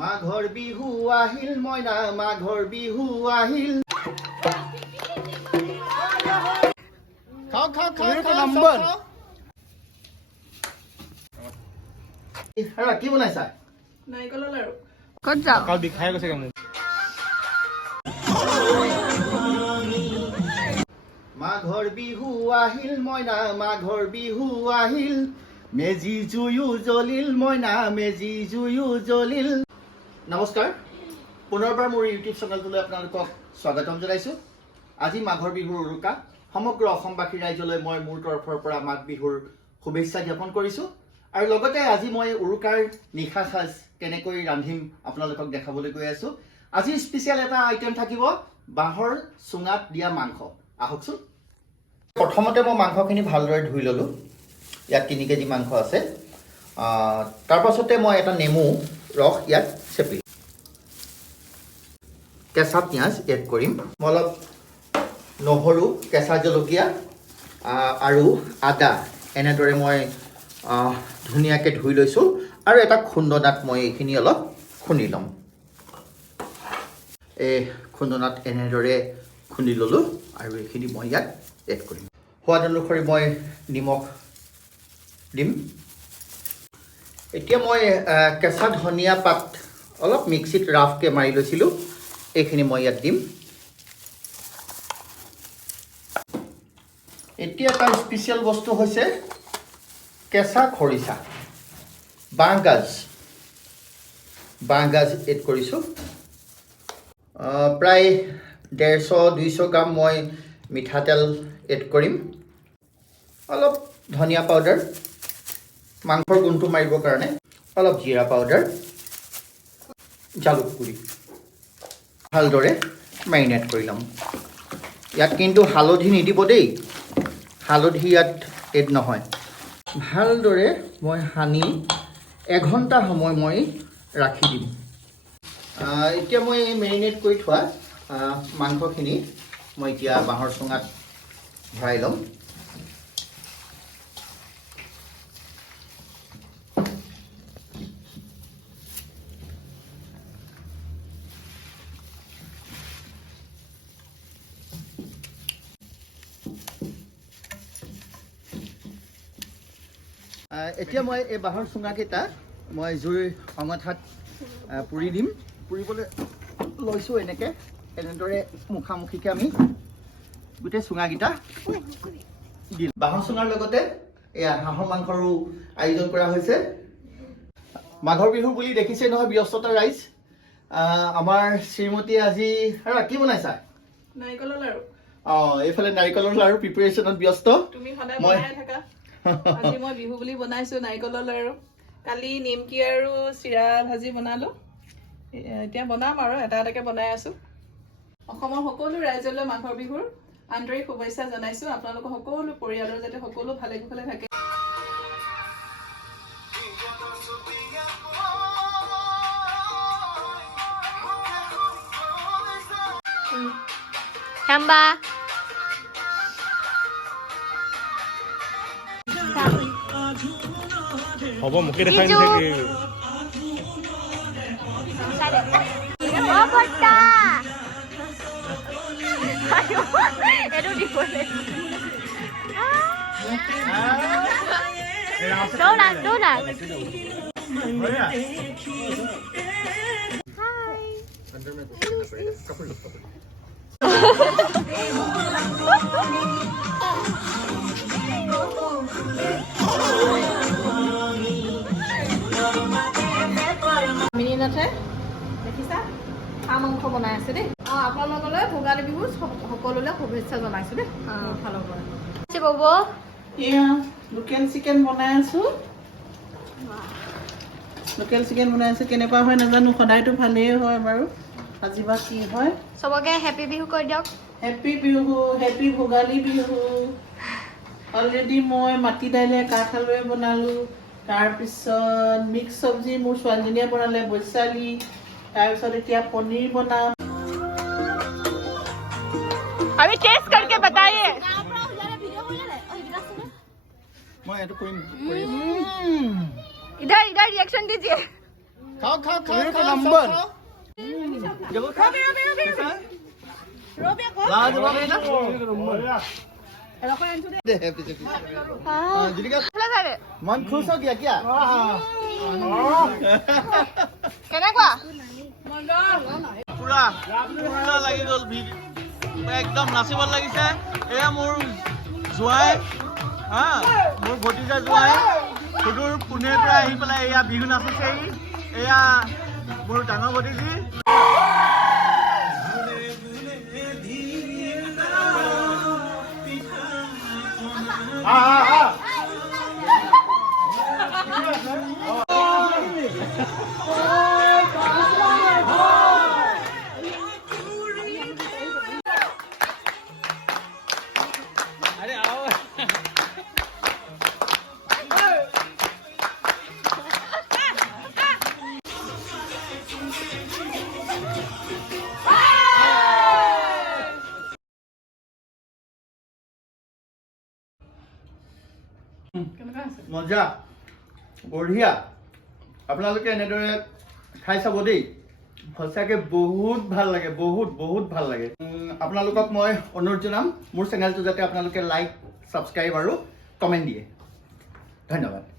মাঘৰ বিহু আহিল মইনা মাঘৰ বিহু আহিল খাও খাও খাও নম্বৰ এৰা কি বনাইছা নাৰিকলৰ লাৰু ক'ত যাও কাল বিখাই গৈছে মোক মাঘৰ বিহু আহিল মইনা মাঘৰ বিহু আহিল মেজি জুয়ো জ্বলিল মইনা মেজি জুয়ো জ্বলিল নমস্কাৰ পুনৰবাৰ মোৰ ইউটিউব চেনেলটোলৈ আপোনালোকক স্বাগতম জনাইছোঁ আজি মাঘৰ বিহুৰ উৰুকা সমগ্ৰ অসমবাসী ৰাইজলৈ মই মোৰ তৰফৰ পৰা মাঘ বিহুৰ শুভেচ্ছা জ্ঞাপন কৰিছোঁ আৰু লগতে আজি মই উৰুকাৰ নিশা সাজ কেনেকৈ ৰান্ধিম আপোনালোকক দেখাবলৈ গৈ আছোঁ আজি স্পেচিয়েল এটা আইটেম থাকিব বাঁহৰ চুঙাত দিয়া মাংস আহকচোন প্ৰথমতে মই মাংসখিনি ভালদৰে ধুই ল'লোঁ ইয়াত 3 কেজি মাংস আছে তাৰ পাছতে মই এটা নেমু ৰস ইয়াত চেপি কেঁচা পিঁয়াজ এড কৰিম মই অলপ নহৰু কেঁচা জলকীয়া আৰু আদা এনেদৰে মই ধুনীয়াকৈ ধুই লৈছোঁ আৰু এটা খুন্দনাত মই এইখিনি অলপ খুন্দি ল'ম এই খুন্দনাত এনেদৰে খুন্দি ল'লোঁ আৰু এইখিনি মই ইয়াত এড কৰিম সোৱাদ অনুসৰি মই নিমখ দিম এতিয়া মই কেঁচা ধনিয়া পাত অলপ মিক্সিত ৰাফকৈ মাৰি লৈছিলোঁ এইখিনি মই ইয়াত দিম এতিয়া এটা স্পেচিয়েল বস্তু হৈছে কেঁচা খৰিচা বাঁহগাজ এড কৰিছোঁ প্ৰায় 150-200 গ্ৰাম মই মিঠাতেল এড কৰিম অলপ ধনিয়া পাউডাৰ মাংসৰ গুণটো মাৰিবৰ কাৰণে অলপ জিৰা পাউডাৰ জালুক গুড়ি ভালদৰে মেৰিনেট কৰি ল'ম ইয়াত কিন্তু হালধি নিদিব দেই হালধি ইয়াত এড নহয় ভালদৰে মই সানি 1 ঘণ্টা সময় মই ৰাখি দিম এতিয়া মই মেৰিনেট কৰি থোৱা মাংসখিনি মই এতিয়া বাঁহৰ চুঙাত ভৰাই ল'ম এতিয়া মই এই বাঁহৰ চুঙাকেইটা মই জুইৰ অঙঠাত পুৰি দিম পুৰিবলৈ লৈছোঁ এনেদৰে মুখামুখিকৈ আমি গোটেই চুঙাকেইটা দিম বাঁহৰ চুঙাৰ লগতে এয়া হাঁহৰ মাংসৰো আয়োজন কৰা হৈছে মাঘৰ বিহু বুলি দেখিছে নহয় ব্যস্ততা ৰাইজ আমাৰ শ্ৰীমতীয়ে আজি কি বনাইছা নাৰিকলৰ লাৰু এইফালে নাৰিকলৰ লাৰু প্ৰিপাৰেশ্যনত ব্যস্ত তুমি সদায় বনাই থাকা আজি মই বিহু বুলি বনাইছো নাৰিকলৰ লাৰু কালি নিমকি আৰু চিৰা ভাজি বনালো এতিয়া বনাম আৰু এটা এটাকে বনাই আছো অসমৰ সকলো ৰাইজলৈ মাঘৰ বিহুৰ আন্তৰিক শুভেচ্ছা জনাইছো আপোনালোকৰ সকলো পৰিয়ালৰ যাতে সকলো ভালে কুশলে থাকে Hamba. হ'ব মুখে দেখাই নাথাকে Oh, Porta. Ayo, itu di boleh. Donat. Hai. মিনিনাথে দেখিছা হাঁহ মাংস বনাই আছে দেই আপোনালোকলৈ ভোগালী বিহুৰ সকলোলৈ শুভেচ্ছা জনাইছো দেই ফালৰ পৰা Bobo. এয়া লোকেল চিকেন বনাই আছো লোকেল চিকেন বনাই আছো কেনেকুৱা হয় নাজানো সদায়তো ভালেই হয় বাৰু আজি বা কি হয় সবকে হ্যাপি বিহু কৈ দিয়ক happy Bihu happy Bhogali Bihu already মই মাটি দাইলে কাঠআলুৱে বনালো তাৰপিছত মিক্স চব্জি মোৰ ছোৱালীজনীয়ে বনালে বৈশালী তাৰপিছত এতিয়া পনীৰ বনাম अभी टेस्ट करके बताइए মই এইটো কৰিম इधर रिएक्शन दीजिए খাও খাও খাও তুমি তো খাও number। খাও যাব খা লা যাব দে हैप्पी से जीविका मन खुश हो गया क्या কেনেকুৱা পুৰা পুৰা লাগি গ'ল ভিৰ একদম নাচিব লাগিছে এয়া মোৰ জোৱাই হা মোৰ ভতিজা জোৱাই সুদূৰ পুনেৰ পৰা আহি পেলাই এয়া বিহু নাচিছে এয়া মোৰ ডাঙৰ ভতিজী अरे आओ কেনেকুৱা আছে মজা বঢ়িয়া আপোনালোকে এনেদৰে খাই চাব দেই সঁচাকৈ বহুত ভাল লাগে বহুত বহুত ভাল লাগে আপোনালোকক মই অনুৰোধ জনাম মোৰ চেনেলটো যাতে আপোনালোকে লাইক ছাবস্ক্ৰাইব আৰু কমেণ্ট দিয়ে ধন্যবাদ